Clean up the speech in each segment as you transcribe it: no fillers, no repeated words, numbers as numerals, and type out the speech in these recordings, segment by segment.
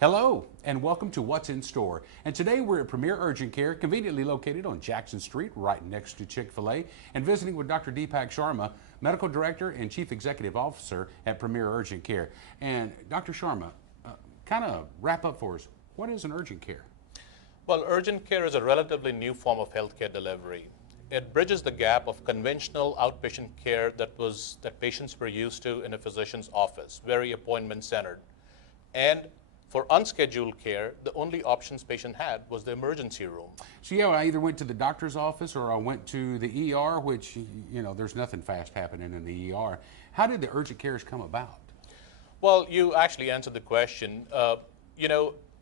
Hello and welcome to What's in Store. And today we're at Premier Urgent Care, conveniently located on Jackson Street, right next to Chick-fil-A, and visiting with Dr. Deepak Sharma, Medical Director and Chief Executive Officer at Premier Urgent Care. And Dr. Sharma, kind of wrap up for us, what is an urgent care? Well, urgent care is a relatively new form of healthcare delivery. It bridges the gap of conventional outpatient care that patients were used to in a physician's office, very appointment-centered. And for unscheduled care, the only options patient had was the emergency room. So yeah, I either went to the doctor's office or I went to the ER, which, you know, there's nothing fast happening in the ER. How did the urgent cares come about? Well, you actually answered the question.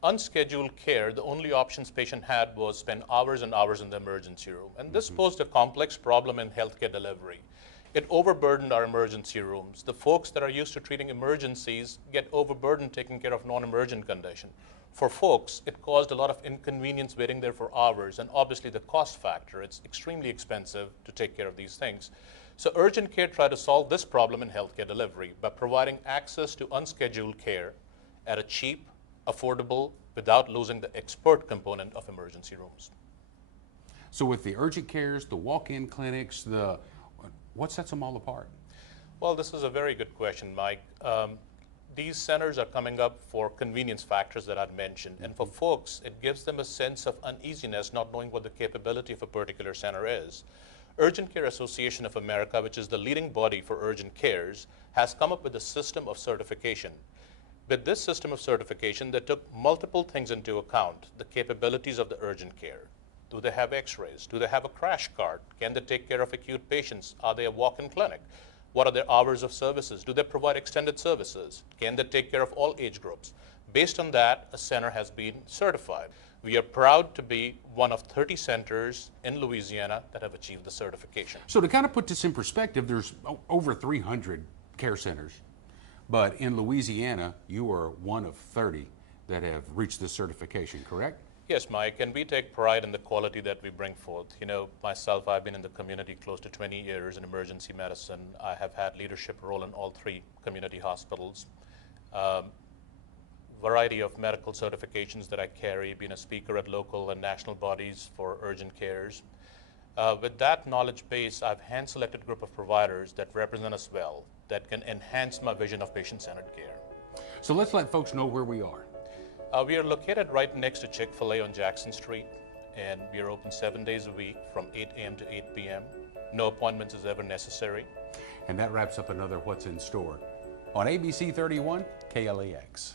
Unscheduled care, the only options patient had was spend hours and hours in the emergency room. And this posed a complex problem in healthcare delivery. It overburdened our emergency rooms. The folks that are used to treating emergencies get overburdened taking care of non-emergent condition. For folks, it caused a lot of inconvenience waiting there for hours, and obviously the cost factor. It's extremely expensive to take care of these things. So urgent care tried to solve this problem in healthcare delivery by providing access to unscheduled care at a cheap, affordable, without losing the expert component of emergency rooms. So with the urgent cares, the walk-in clinics, what sets them all apart? Well, this is a very good question, Mike. These centers are coming up for convenience factors that I'd mentioned. And for folks, it gives them a sense of uneasiness not knowing what the capability of a particular center is. Urgent Care Association of America, which is the leading body for urgent cares, has come up with a system of certification. With this system of certification, they took multiple things into account: the capabilities of the urgent care. Do they have x-rays? Do they have a crash cart? Can they take care of acute patients? Are they a walk-in clinic? What are their hours of services? Do they provide extended services? Can they take care of all age groups? Based on that, a center has been certified. We are proud to be one of 30 centers in Louisiana that have achieved the certification. So to kind of put this in perspective, there's over 300 care centers. But in Louisiana, you are one of 30 that have reached this certification, correct? Yes, Mike, and we take pride in the quality that we bring forth. You know, myself, I've been in the community close to 20 years in emergency medicine. I have had leadership role in all 3 community hospitals. Variety of medical certifications that I carry, being a speaker at local and national bodies for urgent cares. With that knowledge base, I've hand-selected a group of providers that represent us well, that can enhance my vision of patient-centered care. So let's let folks know where we are. We are located right next to Chick-fil-A on Jackson Street, and we are open 7 days a week from 8 a.m. to 8 p.m. No appointments is ever necessary. And that wraps up another What's in Store on ABC 31 KLAX.